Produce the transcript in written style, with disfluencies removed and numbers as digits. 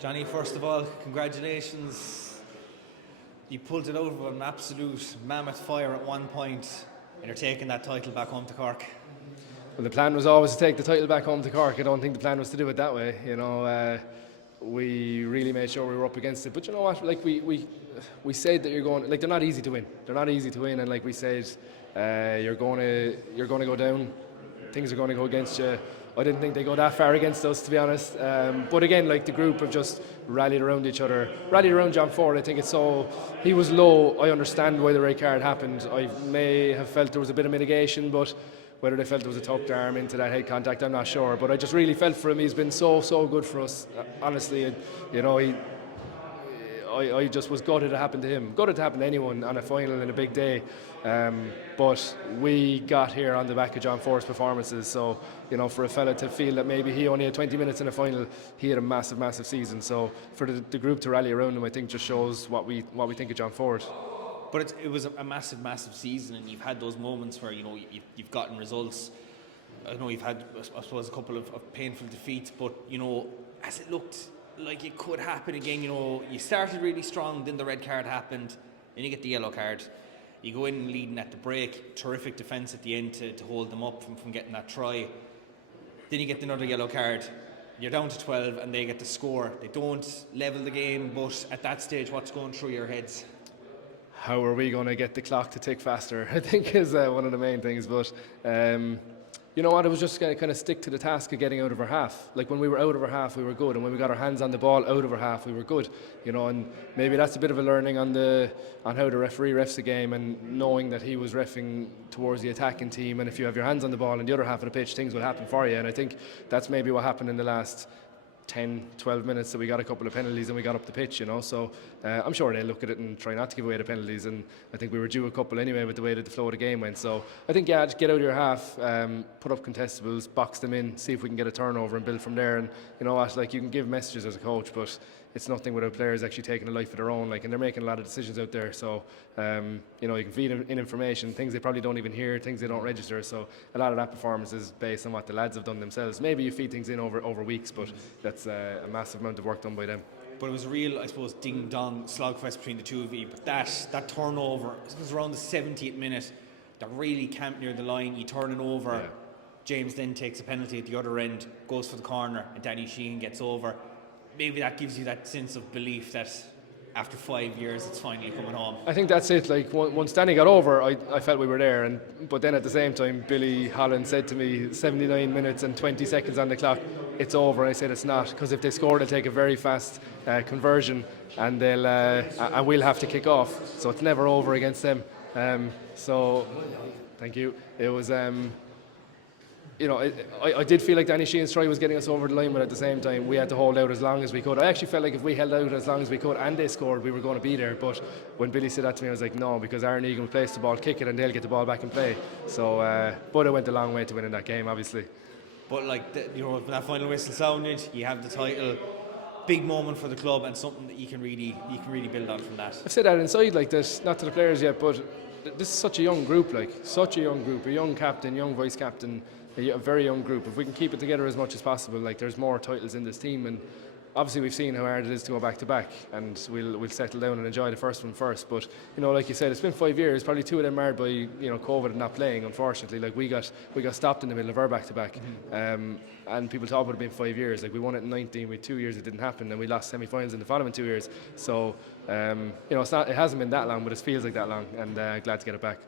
Johnny, first of all, congratulations. You pulled it out of an absolute mammoth fire at one point, and you're taking that title back home to Cork. Well, the plan was always to take the title back home to Cork. I don't think the plan was to do it that way. We really made sure we were up against it. But you know what? Like we said that you're going. Like they're not easy to win. They're not easy to win. And like we said, you're going to go down. Things are going to go against you. I didn't think they go that far against us, to be honest. But again, like the group have just rallied around each other, rallied around John Ford. I think it's so. He was low. I understand why the red card happened. I may have felt there was a bit of mitigation, but whether they felt there was a tucked arm into that head contact, I'm not sure. But I just really felt for him. He's been so good for us. Honestly, I just was gutted it happened to him. Gutted to happen to anyone on a final in a big day. But we got here on the back of John Ford's performances. So, for a fella to feel that maybe he only had 20 minutes in a final, he had a massive season. So for the group to rally around him, I think just shows what we think of John Ford. But it was a massive season, and you've had those moments where you've gotten results. I know you've had, I suppose, a couple of painful defeats, but as it looked like it could happen again, you started really strong, then the red card happened, then you get the yellow card. You go in leading at the break, terrific defence at the end to hold them up from getting that try. Then you get another yellow card. You're down to 12 and they get to score. They don't level the game, but at that stage, what's going through your heads? How are we going to get the clock to tick faster, I think is one of the main things. But you know what, it was just going to kind of stick to the task of getting out of our half. Like when we were out of our half, we were good, and when we got our hands on the ball out of our half, we were good. And maybe that's a bit of a learning on how the referee refs the game, and knowing that he was reffing towards the attacking team, and if you have your hands on the ball in the other half of the pitch, things will happen for you. And I think that's maybe what happened in the last 10-12 minutes, that we got a couple of penalties and we got up the pitch, so I'm sure they'll look at it and try not to give away the penalties, and I think we were due a couple anyway with the way that the flow of the game went. So I think just get out of your half, put up contestables, box them in, see if we can get a turnover and build from there. And you know what, like you can give messages as a coach, but it's nothing without players actually taking a life of their own, and they're making a lot of decisions out there. So you can feed in information, things they probably don't even hear, things they don't register. So a lot of that performance is based on what the lads have done themselves. Maybe you feed things in over weeks, but that's a massive amount of work done by them. But it was a real, I suppose, ding-dong slogfest between the two of you. But that turnover, it was around the 70th minute, that really camped near the line. You turn it over. Yeah. James then takes a penalty at the other end, goes for the corner, and Danny Sheehan gets over. Maybe that gives you that sense of belief that after 5 years it's finally coming home. I think that's it. Like once Danny got over, I felt we were there. But then at the same time, Billy Holland said to me, 79 minutes and 20 seconds on the clock, it's over. I said it's not, because if they score, they'll take a very fast conversion, and and we'll have to kick off. So it's never over against them. So thank you. It was. I did feel like Danny Sheehan's try was getting us over the line, but at the same time, we had to hold out as long as we could. I actually felt like if we held out as long as we could and they scored, we were going to be there. But when Billy said that to me, I was like, no, because Aaron Egan will place the ball, kick it, and they'll get the ball back and play. So, but it went a long way to winning that game, obviously. But when that final whistle sounded, you have the title. Big moment for the club, and something that you can really build on from that. I've said that inside like this, not to the players yet, but this is such a young group, a young captain, young vice captain. A very young group. If we can keep it together as much as possible, there's more titles in this team, and obviously we've seen how hard it is to go back to back, and we'll settle down and enjoy the first one first. But like you said, it's been 5 years. Probably 2 of them marred by COVID and not playing. Unfortunately, we got stopped in the middle of our back to back, and people thought it would have been 5 years. We won it in 19 with 2 years it didn't happen, and we lost semi-finals in the following 2 years. So it hasn't been that long, but it feels like that long, and glad to get it back.